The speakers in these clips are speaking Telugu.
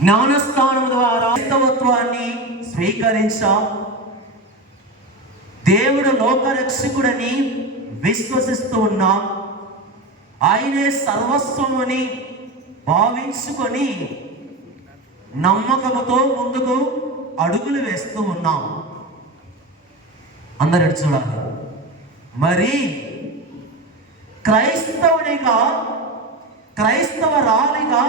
జ్ఞానస్నానం ద్వారా క్రైస్తవత్వాన్ని స్వీకరించాం. దేవుడు లోకరక్షకుడని విశ్వసిస్తూ ఉన్నాం. ఆయనే సర్వస్వమని భావించుకొని నమ్మకముతో ముందుకు అడుగులు వేస్తూ ఉన్నాం. అందరూ చూడాలి. మరి క్రైస్తవునిగా, క్రైస్తవరాలిగా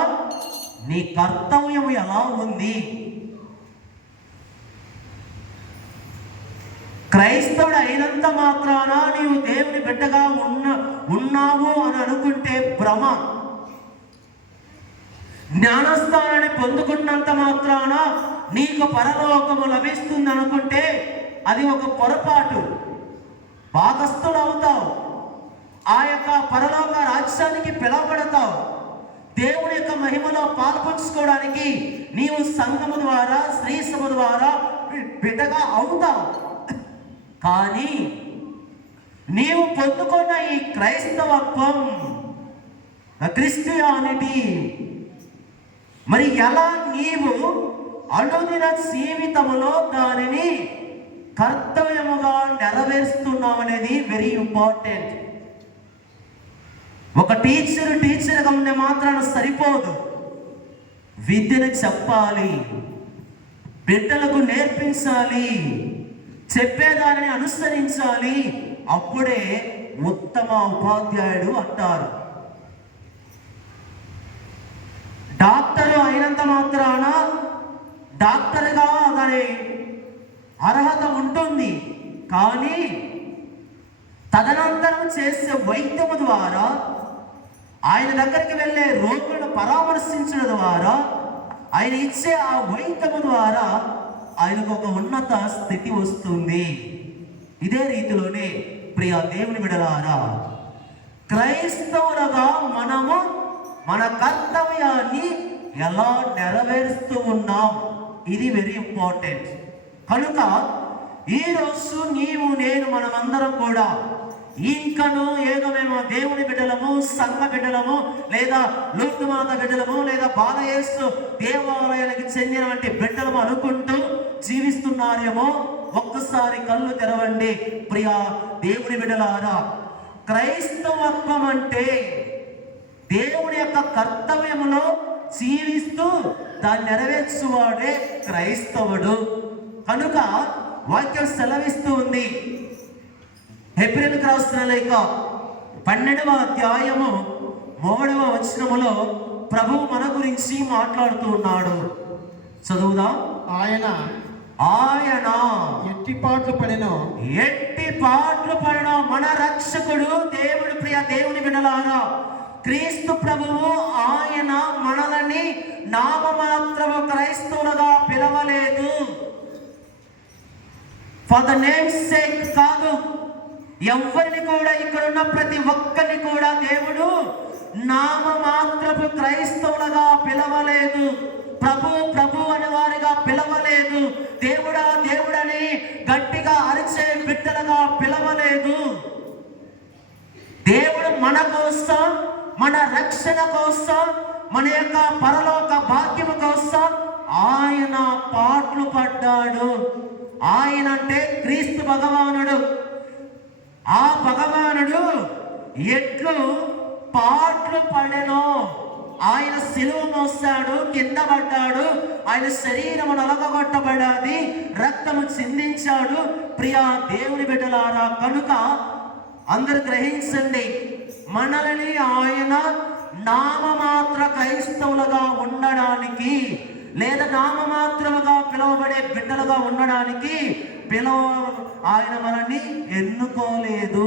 నీ కర్తవ్యం ఎలా ఉంది? క్రైస్తవుడు అయినంత మాత్రాన నీవు దేవుని బిడ్డగా ఉన్నావు అని అనుకుంటే భ్రమ. జ్ఞానస్థానాన్ని పొందుకున్నంత మాత్రాన నీకు పరలోకము లభిస్తుంది అనుకుంటే అది ఒక పొరపాటు. భాగస్థుడు అవుతావు, ఆ యొక్క పరలోక రాజ్యానికి పిలవబడతావు. దేవుని యొక్క మహిమలో పాల్పంచుకోవడానికి నీవు సంఘము ద్వారా, స్త్రీ సభ ద్వారా బిడ్డగా అవుతావు. కానీ నీవు పొందుకున్న ఈ క్రైస్తవత్వం, క్రిస్టియానిటీ, మరి ఎలా నీవు అనుదిన జీవితంలో దానిని కర్తవ్యముగా నెరవేరుస్తున్నావు అనేది వెరీ ఇంపార్టెంట్. ఒక టీచర్గా ఉండే మాత్రాన సరిపోదు. విద్యను చెప్పాలి, బిడ్డలకు నేర్పించాలి, చెప్పేదానిని అనుసరించాలి. అప్పుడే ఉత్తమ ఉపాధ్యాయుడు అంటారు. డాక్టరు అయినంత మాత్రాన డాక్టర్గా దాని అర్హత ఉంటుంది. కానీ తదనంతరం చేసే వైద్యము ద్వారా, ఆయన దగ్గరికి వెళ్ళే రోగులను పరామర్శించడం ద్వారా, ఆయన ఇచ్చే ఆ వైద్యము ద్వారా ఆయనకు ఒక ఉన్నత స్థితి వస్తుంది. ఇదే రీతిలోనే ప్రియ దేవుని బిడ్డలారా, క్రైస్తవులుగా మనము మన కర్తవ్యాన్ని ఎలా నెరవేరుస్తూ ఉన్నాం, ఇది వెరీ ఇంపార్టెంట్. కనుక ఈరోజు నీవు నేను మనమందరం కూడా ఇంకను ఏదో మేము దేవుని బిడ్డలము, సంఘ బిడ్డలము, లేదా లూతుమాత బిడ్డలము, లేదా బాలయేసు దేవాలయానికి చెందిన వంటి బిడ్డలము అనుకుంటూ జీవిస్తున్నారేమో. ఒక్కసారి కళ్ళు తెరవండి ప్రియా దేవుని బిడ్డలారా. క్రైస్తవత్వం అంటే దేవుని యొక్క కర్తవ్యములో జీవిస్తూ దాన్ని నెరవేర్చువాడే క్రైస్తవుడు. కనుక వాక్యం సెలవిస్తూ ఉంది. హెబ్రీయులకు రాసిన లేఖ 12వ అధ్యాయము 3వ వచనములో ప్రభువు మన గురించి మాట్లాడుతూ ఉన్నాడు. చదువుదాం. ఆయన ఎట్టి పాటలు పడిన మన రక్షకుడు దేవుడు. ప్రియ దేవుని బిడ్డలారా, క్రీస్తు ప్రభువు ఆయన మనల్ని నామమాత్రము క్రైస్తవులుగా పిలవలేదు. ఫర్ ద నేమ్స్ సేక్ కాదు. ఎవరిని కూడా, ఇక్కడున్న ప్రతి ఒక్కరిని కూడా దేవుడు నామమాత్రపు క్రైస్తవులుగా పిలవలేదు. ప్రభు ప్రభు అనే వారిగా పిలవలేదు. దేవుడా దేవుడని గట్టిగా అరిచే బిడ్డలుగా పిలవలేదు. దేవుడు మన కోసం, మన రక్షణ కోసం, మన యొక్క పరలోక భాగ్యము కోసం ఆయన పాటలు పడ్డాడు. ఆయన అంటే క్రీస్తు భగవానుడు. ఆ భగవానుడు ఎట్లు పాటలు పడెనో, ఆయన సిలువ మోసాడు, కింద పడ్డాడు, ఆయన శరీరము నలగొట్టబడాది, రక్తము చిందించాడు. ప్రియా దేవుని బిడ్డలారా, కనుక అందరు గ్రహించండి, మనల్ని ఆయన నామమాత్ర క్రైస్తవులుగా ఉండడానికి, లేదా నామమాత్రముగా పిలువబడే బిడ్డలుగా ఉండడానికి ఆయన మనల్ని ఎన్నుకోలేదు.